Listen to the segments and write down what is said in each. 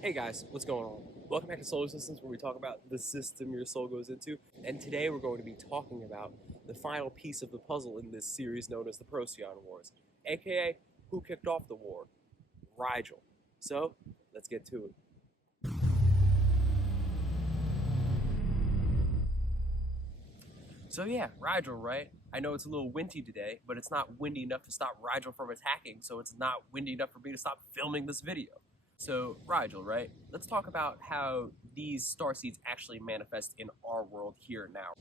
Hey guys, what's going on? Welcome back to Solar Systems, where we talk about the system your soul goes into. And today we're going to be talking about the final piece of the puzzle in this series known as the Procyon Wars, aka who kicked off the war? Rigel. So, let's get to it. So yeah, Rigel, right? I know it's a little windy today, but it's not windy enough to stop Rigel from attacking, so it's not windy enough for me to stop filming this video. So, Rigel, right? Let's talk about how these star seeds actually manifest in our world here and now.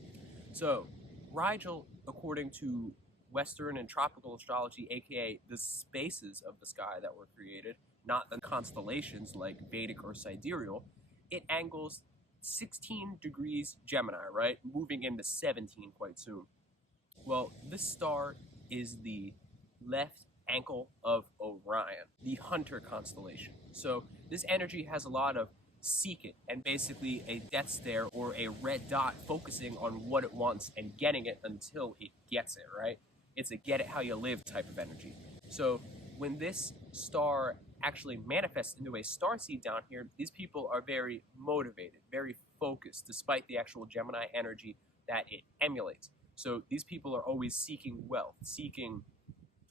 So, Rigel, according to Western and tropical astrology, aka the spaces of the sky that were created, not the constellations like Vedic or sidereal, it angles 16 degrees Gemini, right? Moving into 17 quite soon. Well, this star is the left ankle of Orion, the Hunter constellation. So this energy has a lot of seek it and basically a death stare or a red dot focusing on what it wants and getting it until it gets it, right? It's a get it how you live type of energy. So when this star actually manifests into a star seed down here, these people are very motivated, very focused, despite the actual Gemini energy that it emulates. So these people are always seeking wealth, seeking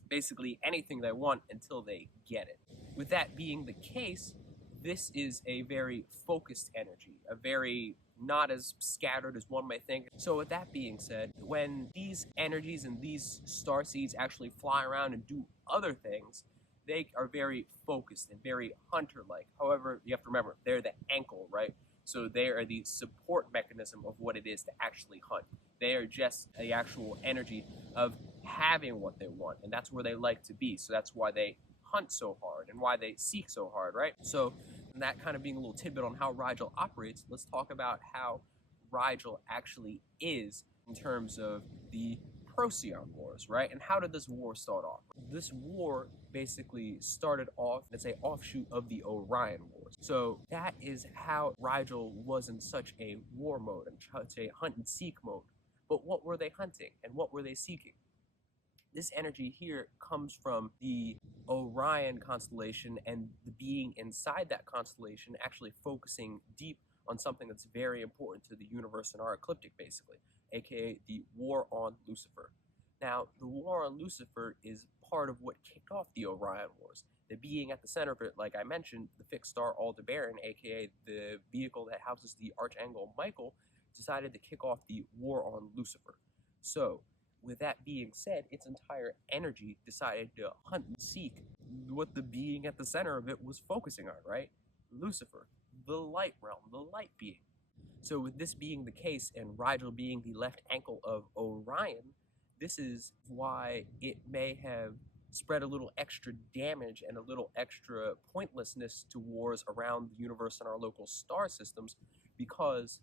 basically anything they want until they get it. With that being the case, this is a very focused energy, a very not as scattered as one might think. So with that being said, when these energies and these star seeds actually fly around and do other things, they are very focused and very hunter-like. However, you have to remember, they're the ankle, right? So they are the support mechanism of what it is to actually hunt. They are just the actual energy of having what they want, and that's where they like to be. So that's why they hunt so hard and why they seek so hard, right? So that kind of being a little tidbit on how Rigel operates, let's talk about how Rigel actually is in terms of the Procyon Wars, right? And how did this war start off? This war basically started off as an offshoot of the Orion Wars. So that is how Rigel was in such a war mode and such a hunt and seek mode. But what were they hunting and what were they seeking? This energy here comes from the Orion constellation and the being inside that constellation actually focusing deep on something that's very important to the universe and our ecliptic, basically, aka the War on Lucifer. Now, the War on Lucifer is part of what kicked off the Orion Wars. The being at the center of it, like I mentioned, the fixed star Aldebaran, aka the vehicle that houses the Archangel Michael, decided to kick off the War on Lucifer. So, with that being said, its entire energy decided to hunt and seek what the being at the center of it was focusing on, right? Lucifer, the light realm, the light being. So with this being the case and Rigel being the left ankle of Orion, this is why it may have spread a little extra damage and a little extra pointlessness to wars around the universe and our local star systems, because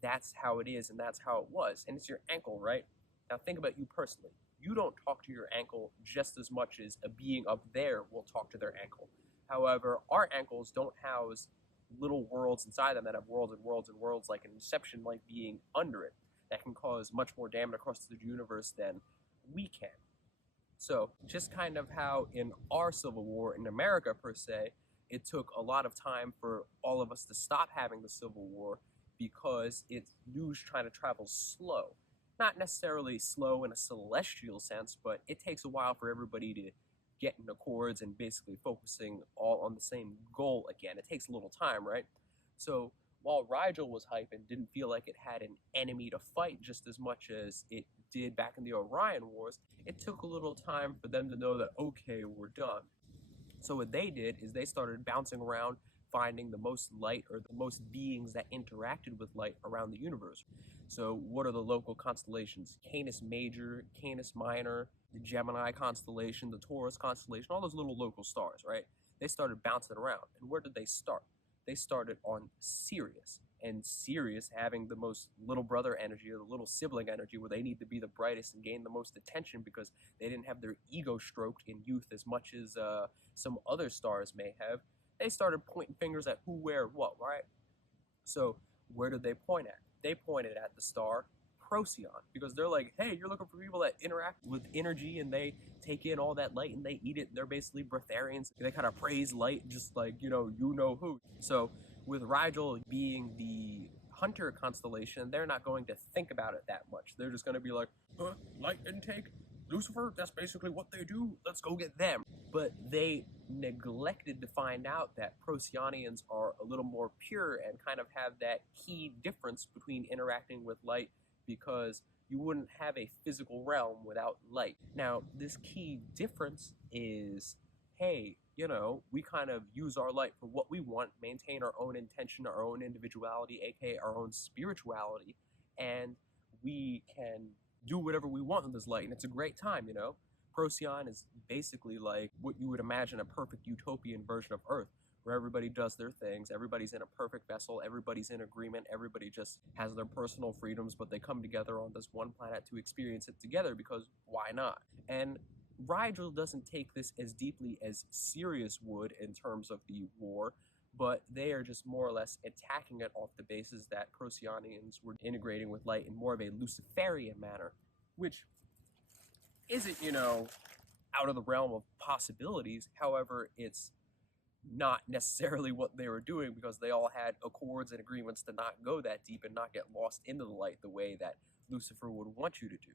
that's how it is and that's how it was. And it's your ankle, right? Now think about you personally. You don't talk to your ankle just as much as a being up there will talk to their ankle. However, our ankles don't house little worlds inside them that have worlds and worlds and worlds like an Inception-like being under it that can cause much more damage across the universe than we can. So just kind of how in our Civil War in America per se, it took a lot of time for all of us to stop having the Civil War because it's news trying to travel slow. Not necessarily slow in a celestial sense, but it takes a while for everybody to get in accords and basically focusing all on the same goal again. It takes a little time, right? So while Rigel was hype and didn't feel like it had an enemy to fight just as much as it did back in the Orion Wars, it took a little time for them to know that, okay, we're done. So what they did is they started bouncing around, finding the most light or the most beings that interacted with light around the universe. So what are the local constellations? Canis Major, Canis Minor, the Gemini constellation, the Taurus constellation, all those little local stars, right? They started bouncing around. And where did they start? They started on Sirius. And Sirius having the most little brother energy or the little sibling energy where they need to be the brightest and gain the most attention because they didn't have their ego stroked in youth as much as some other stars may have. They started pointing fingers at who, where, what, right? So where did they point at? They pointed at the star Procyon, because they're like, hey, you're looking for people that interact with energy and they take in all that light and they eat it. They're basically breatharians. They kind of praise light, just like, you know who. So with Rigel being the hunter constellation, they're not going to think about it that much. They're just going to be like, light intake, Lucifer, that's basically what they do. Let's go get them. But they neglected to find out that Procyonians are a little more pure and kind of have that key difference between interacting with light, because you wouldn't have a physical realm without light. Now, this key difference is, hey, we kind of use our light for what we want, maintain our own intention, our own individuality, aka our own spirituality, and we can do whatever we want with this light, and it's a great time, Procyon is basically like what you would imagine a perfect utopian version of Earth, where everybody does their things, everybody's in a perfect vessel, everybody's in agreement, everybody just has their personal freedoms, but they come together on this one planet to experience it together, because why not? And Rigel doesn't take this as deeply as Sirius would in terms of the war, but they are just more or less attacking it off the basis that Procyonians were integrating with light in more of a Luciferian manner, which isn't, out of the realm of possibilities. However, it's not necessarily what they were doing, because they all had accords and agreements to not go that deep and not get lost into the light the way that Lucifer would want you to do.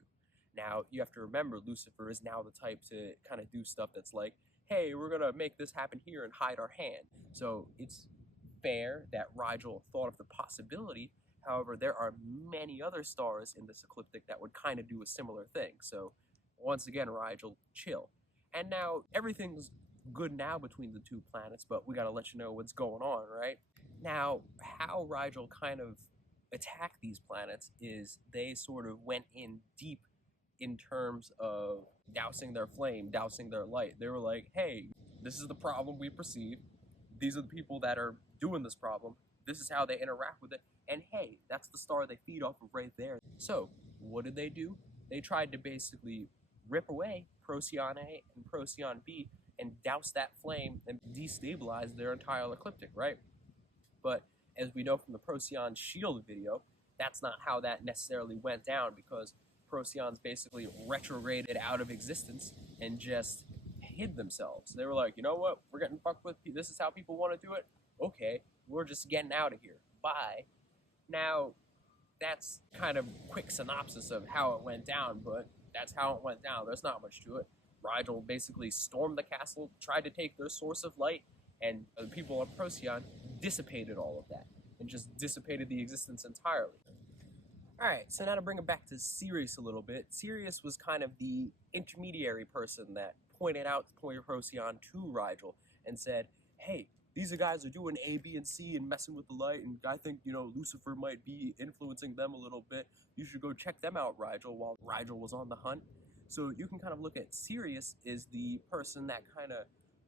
Now, you have to remember, Lucifer is now the type to kind of do stuff that's like, hey, we're going to make this happen here and hide our hand. So it's fair that Rigel thought of the possibility. However, there are many other stars in this ecliptic that would kind of do a similar thing. So once again, Rigel, chill. And now everything's good now between the two planets, but we got to let you know what's going on, right? Now, how Rigel kind of attacked these planets is they sort of went in deep in terms of dousing their flame, dousing their light. They were like, hey, this is the problem we perceive. These are the people that are doing this problem. This is how they interact with it. And hey, that's the star they feed off of right there. So what did they do? They tried to basically rip away Procyon A and Procyon B and douse that flame and destabilize their entire ecliptic, right? But as we know from the Procyon shield video, that's not how that necessarily went down, because Procyons basically retrograded out of existence and just hid themselves. They were like, you know what, we're getting fucked with, this is how people want to do it, okay, we're just getting out of here, bye. Now, that's kind of quick synopsis of how it went down, but that's how it went down. There's not much to it. Rigel basically stormed the castle, tried to take their source of light, and the people on Procyon dissipated all of that and just dissipated the existence entirely. Alright, so now to bring it back to Sirius a little bit, Sirius was kind of the intermediary person that pointed out Procyon to Rigel and said, hey, these guys are doing A, B, and C and messing with the light, and I think, Lucifer might be influencing them a little bit. You should go check them out, Rigel, while Rigel was on the hunt. So you can kind of look at Sirius as the person that kind of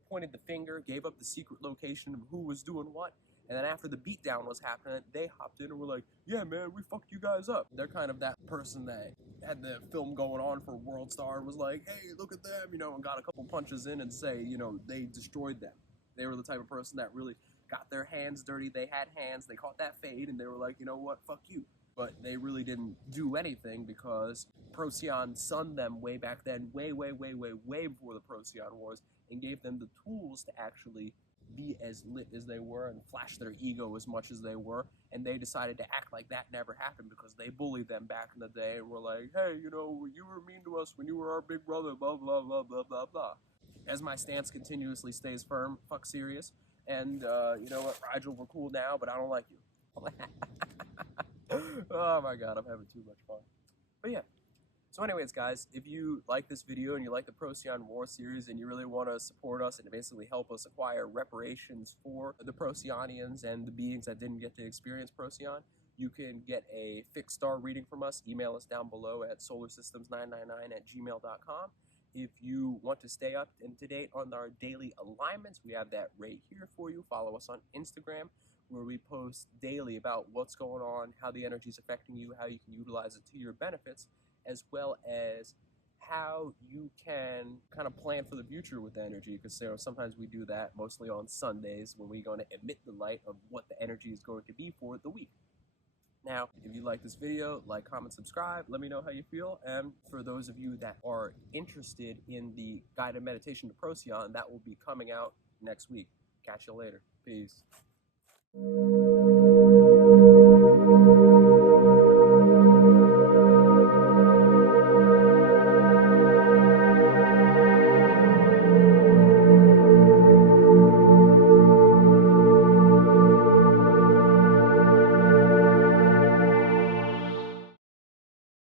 pointed the finger, gave up the secret location of who was doing what, and then after the beatdown was happening, they hopped in and were like, yeah, man, we fucked you guys up. They're kind of that person that had the film going on for World Star and was like, hey, look at them, and got a couple punches in and say, they destroyed them. They were the type of person that really got their hands dirty. They had hands, they caught that fade, and they were like, you know what, fuck you. But they really didn't do anything, because Procyon sunned them way back then, way before the Procyon Wars, and gave them the tools to actually be as lit as they were and flash their ego as much as they were, and they decided to act like that never happened, because they bullied them back in the day and were like, hey, you were mean to us when you were our big brother, blah, blah, blah, blah, blah, blah. As my stance continuously stays firm, fuck Sirius, and you know what, Rigel, we're cool now, but I don't like you. Oh my god, I'm having too much fun. But yeah. So anyways, guys, if you like this video and you like the Procyon War series and you really want to support us and basically help us acquire reparations for the Procyonians and the beings that didn't get to experience Procyon, you can get a fixed star reading from us. Email us down below at solarsystems999@gmail.com. If you want to stay up and to date on our daily alignments, we have that right here for you. Follow us on Instagram, where we post daily about what's going on, how the energy is affecting you, how you can utilize it to your benefits, as well as how you can kind of plan for the future with the energy, because sometimes we do that mostly on Sundays when we're going to emit the light of what the energy is going to be for the week. Now, if you like this video, like, comment, subscribe, let me know how you feel. And for those of you that are interested in the guided meditation to Procyon, that will be coming out next week. Catch you later. Peace.